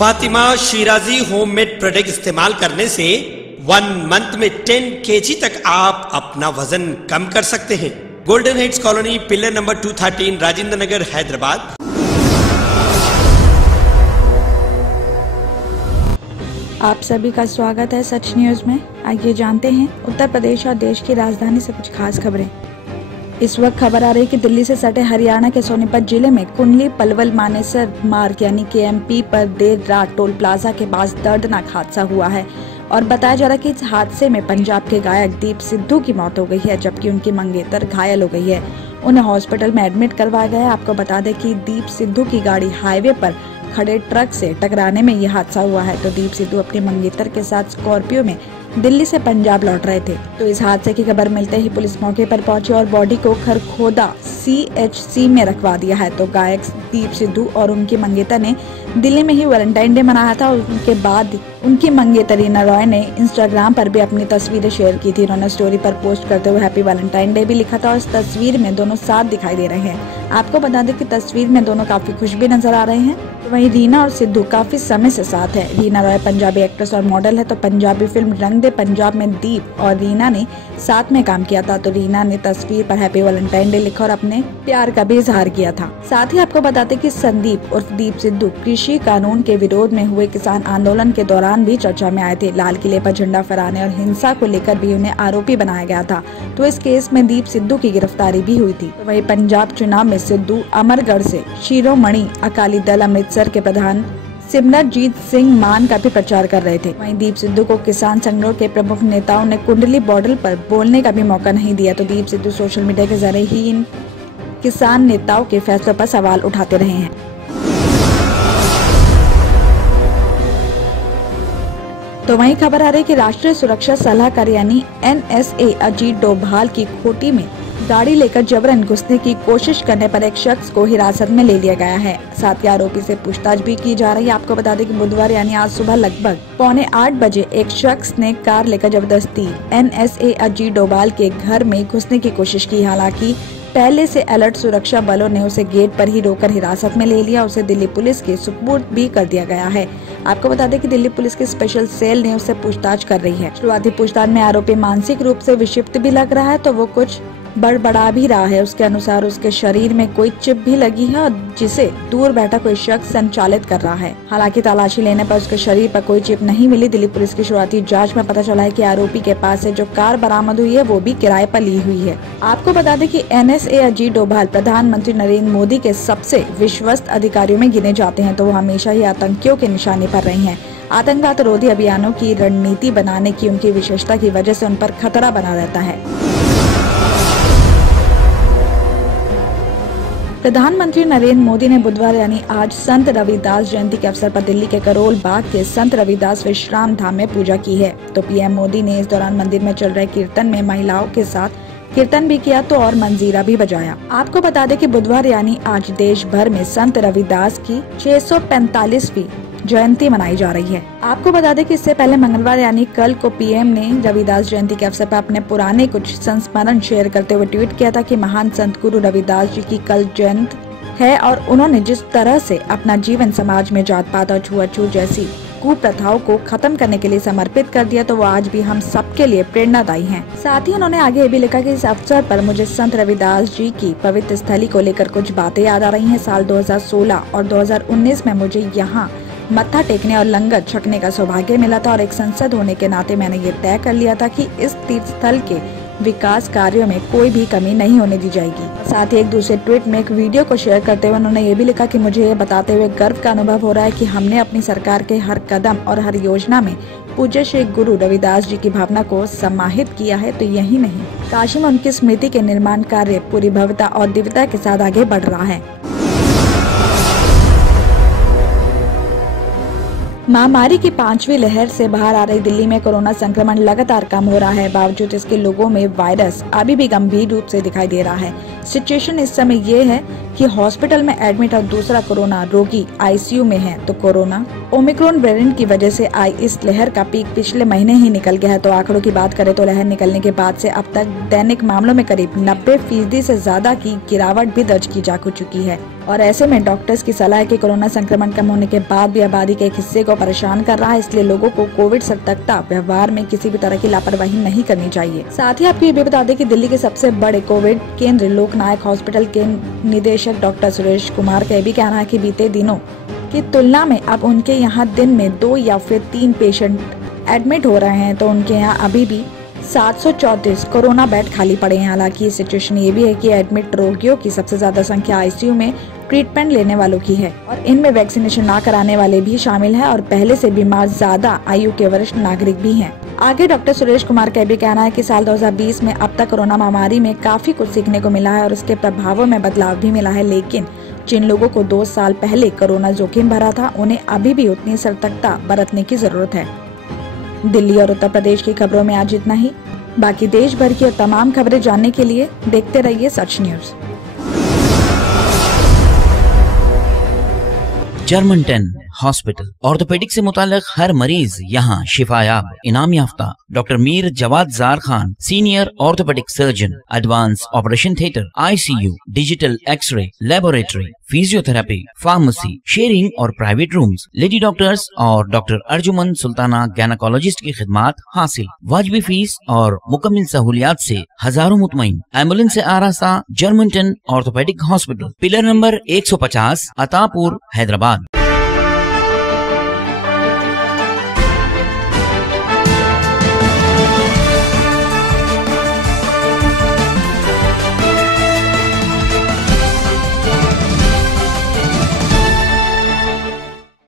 Fatima Shirazi homemade product इस्तेमाल करने से 1 मंथ में 10 kg तक आप अपना वजन कम कर सकते हैं। Golden heights colony, pillar number 213, Rajendra Nagar, Hyderabad. आप सभी का स्वागत है सच न्यूज में। आइए जानते हैं उत्तर प्रदेश और देश की राजधानी से कुछ खास खबरें। इस वक्त खबर आ रही है कि दिल्ली से सटे हरियाणा के सोनीपत जिले में कुंडली पलवल मानेसर मार्ग यानी KMP पर देर रात टोल प्लाजा के पास दर्दनाक हादसा हुआ है और बताया जा रहा है कि इस हादसे में पंजाब के गायक दीप सिद्धू की मौत हो गई है, जबकि उनकी मंगेतर घायल हो गई है। उन्हें हॉस्पिटल में एडमिट करवाया गया है। आपको बता दें कि दीप सिद्धू की गाड़ी हाईवे पर खड़े ट्रक से टकराने में यह हादसा हुआ है। तो दीप सिद्धू अपनी मंगेतर के साथ स्कॉर्पियो में दिल्ली से पंजाब लौट रहे थे। तो इस हादसे की खबर मिलते ही पुलिस मौके पर पहुंची और बॉडी को खरखोदा CHC में रखवा दिया है। तो गायक दीप सिद्धू और उनकी मंगेतर ने दिल्ली में ही वैलेंटाइन डे मनाया था और उनके बाद उनकी मंगेतर रीना रॉय ने इंस्टाग्राम पर भी अपनी तस्वीरें शेयर की थी। उन्होंने स्टोरी पर पोस्ट करते हुए हैप्पी वैलेंटाइन डे भी लिखा था और इस तस्वीर में दोनों साथ दिखाई दे रहे हैं। आपको बता दें कि तस्वीर में दोनों काफी खुश भी नजर आ रहे हैं। तो वहीं रीना और सिद्धू काफी समय से साथ है। रीना रॉय पंजाबी एक्ट्रेस और मॉडल है। तो पंजाबी फिल्म रंग दे पंजाब में दीप और रीना ने साथ में काम किया था। तो रीना ने तस्वीर पर हैप्पी वैलेंटाइन डे लिखा और अपने प्यार का भी इजहार किया था। साथ ही आपको बताते कि संदीप उर्फ दीप सिद्धू कृषि कानून के विरोध में हुए किसान आंदोलन के दौरान भी चर्चा में आए थे। लाल किले पर झंडा फहराने और हिंसा को लेकर भी उन्हें आरोपी बनाया गया था। तो इस केस में दीप सिद्धू की गिरफ्तारी भी हुई थी। तो वहीं पंजाब चुनाव में सिद्धू अमरगढ़ से शिरोमणि अकाली दल अमृतसर के प्रधान सिमरनजीत सिंह मान का भी प्रचार कर रहे थे। वहीं दीप सिद्धू को किसान संगठनों के प्रमुख नेताओं ने कुंडली बॉर्डर पर बोलने का भी मौका नहीं दिया। तो दीप सिद्धू सोशल मीडिया के जरिए ही इन किसान नेताओं के फैसलों पर सवाल उठाते रहे हैं। तो वहीं खबर आ रही है कि राष्ट्रीय सुरक्षा सलाहकार यानी NSA अजीत डोभाल की खोटी में गाड़ी लेकर जबरन घुसने की कोशिश करने पर एक शख्स को हिरासत में ले लिया गया है। साथ ही आरोपी से पूछताछ भी की जा रही है। आपको बता दें कि बुधवार यानी आज सुबह लगभग 7:45 बजे एक शख्स ने कार लेकर जबरदस्ती NSA अजीत डोभाल के घर में घुसने की कोशिश की। हालांकि पहले से अलर्ट सुरक्षा बलों ने उसे गेट पर ही रोककर हिरासत में ले लिया। उसे दिल्ली पुलिस के सुपुर्द भी कर दिया गया है। आपको बता दें कि दिल्ली पुलिस की स्पेशल सेल ने उससे पूछताछ कर रही है। शुरुआती पूछताछ में आरोपी मानसिक रूप से विक्षिप्त भी लग रहा है, तो वो कुछ बड़बड़ा भी रहा है। उसके अनुसार उसके शरीर में कोई चिप भी लगी है और जिसे दूर बैठा कोई शख्स संचालित कर रहा है। हालांकि तलाशी लेने पर उसके शरीर पर कोई चिप नहीं मिली। दिल्ली पुलिस की शुरुआती जांच में पता चला है कि आरोपी के पास से जो कार बरामद हुई है वो भी किराए पर ली हुई है। आपको बता दें कि NSA अजीत डोभाल प्रधानमंत्री नरेंद्र मोदी के सबसे विश्वस्त अधिकारियों में गिने जाते हैं। तो वो हमेशा ही आतंकियों के निशाने पर रहे हैं। आतंकवाद रोधी अभियानों की रणनीति बनाने की उनकी विशेषता की वजह से उन पर खतरा बना रहता है। प्रधानमंत्री नरेंद्र मोदी ने बुधवार यानी आज संत रविदास जयंती के अवसर पर दिल्ली के करोल बाग के संत रविदास विश्राम धाम में पूजा की है। तो PM मोदी ने इस दौरान मंदिर में चल रहे कीर्तन में महिलाओं के साथ कीर्तन भी किया तो और मंजीरा भी बजाया। आपको बता दें कि बुधवार यानी आज देश भर में संत रविदास की 645वीं जयंती मनाई जा रही है। आपको बता दें कि इससे पहले मंगलवार यानी कल को PM ने रविदास जयंती के अवसर पर अपने पुराने कुछ संस्मरण शेयर करते हुए ट्वीट किया था कि महान संत गुरु रविदास जी की कल जयंती है और उन्होंने जिस तरह से अपना जीवन समाज में जात पात और छुआछूत जैसी कुप्रथाओं को खत्म करने के लिए समर्पित कर दिया, तो वो आज भी हम सबके लिए प्रेरणादायी हैं। साथ ही उन्होंने आगे ये भी लिखा कि इस अवसर पर मुझे संत रविदास जी की पवित्र स्थली को लेकर कुछ बातें याद आ रही हैं। साल 2016 और 2019 में मुझे यहाँ मत्था टेकने और लंगर छकने का सौभाग्य मिला था और एक सांसद होने के नाते मैंने ये तय कर लिया था कि इस तीर्थ स्थल के विकास कार्यों में कोई भी कमी नहीं होने दी जाएगी। साथ ही एक दूसरे ट्वीट में एक वीडियो को शेयर करते हुए उन्होंने ये भी लिखा कि मुझे ये बताते हुए गर्व का अनुभव हो रहा है कि हमने अपनी सरकार के हर कदम और हर योजना में पूज्य श्री गुरु रविदास जी की भावना को समाहित किया है। तो यही नहीं, काशी में उनकी स्मृति के निर्माण कार्य पूरी भव्यता और दिव्यता के साथ आगे बढ़ रहा है। महामारी की 5वीं लहर से बाहर आ रही दिल्ली में कोरोना संक्रमण लगातार कम हो रहा है। बावजूद इसके लोगों में वायरस अभी भी गंभीर रूप से दिखाई दे रहा है। सिचुएशन इस समय ये है कि हॉस्पिटल में एडमिट और दूसरा कोरोना रोगी आईसीयू में है। तो कोरोना ओमिक्रॉन वेरिएंट की वजह से आई इस लहर का पीक पिछले महीने ही निकल गया है। तो आंकड़ों की बात करें तो लहर निकलने के बाद से अब तक दैनिक मामलों में करीब 90% से ज्यादा की गिरावट भी दर्ज की जा चुकी है। और ऐसे में डॉक्टर्स की सलाह है कि कोरोना संक्रमण कम होने के बाद भी आबादी के एक हिस्से को परेशान कर रहा है, इसलिए लोगों को कोविड सतर्कता व्यवहार में किसी भी तरह की लापरवाही नहीं करनी चाहिए। साथ ही आपको ये भी बता दें कि दिल्ली के सबसे बड़े कोविड केंद्र लोकनायक हॉस्पिटल के निदेशक डॉक्टर सुरेश कुमार का भी कहना है कि बीते दिनों की तुलना में अब उनके यहाँ दिन में 2 या फिर 3 पेशेंट एडमिट हो रहे हैं। तो उनके यहाँ अभी भी 734 कोरोना बेड खाली पड़े हैं। हालांकि सिचुएशन ये भी है कि एडमिट रोगियों की सबसे ज्यादा संख्या आईसीयू में ट्रीटमेंट लेने वालों की है और इनमें वैक्सीनेशन ना कराने वाले भी शामिल हैं और पहले से बीमार ज्यादा आयु के वरिष्ठ नागरिक भी हैं। आगे डॉक्टर सुरेश कुमार का भी कहना है कि साल 2020 में अब तक कोरोना महामारी में काफी कुछ सीखने को मिला है और उसके प्रभावों में बदलाव भी मिला है, लेकिन जिन लोगों को 2 साल पहले कोरोना जोखिम भरा था उन्हें अभी भी उतनी सतर्कता बरतने की जरूरत है। दिल्ली और उत्तर प्रदेश की खबरों में आज इतना ही। बाकी देश भर की और तमाम खबरें जानने के लिए देखते रहिए Sach news. German 10 hospital orthopaedic से मुताल्लिक हर मरीज यहाँ शिफायाब। इनाम याफ्ता doctor Mir Jawad Jar Khan, senior orthopaedic surgeon, advance operation theatre, ICU, digital x ray, laboratory, physiotherapy, pharmacy, sharing और प्राइवेट रूम्स, लेडी डॉक्टर्स और डॉक्टर अर्जुमन सुल्ताना गैनाकोलॉजिस्ट की खिदमात हासिल। वाजबी फीस और मुकम्मल सहूलियात से हजारों मुतमईन। एम्बुलेंस से आरास्ता German 10 orthopaedic hospital, pillar number 150, Attapur, Hyderabad.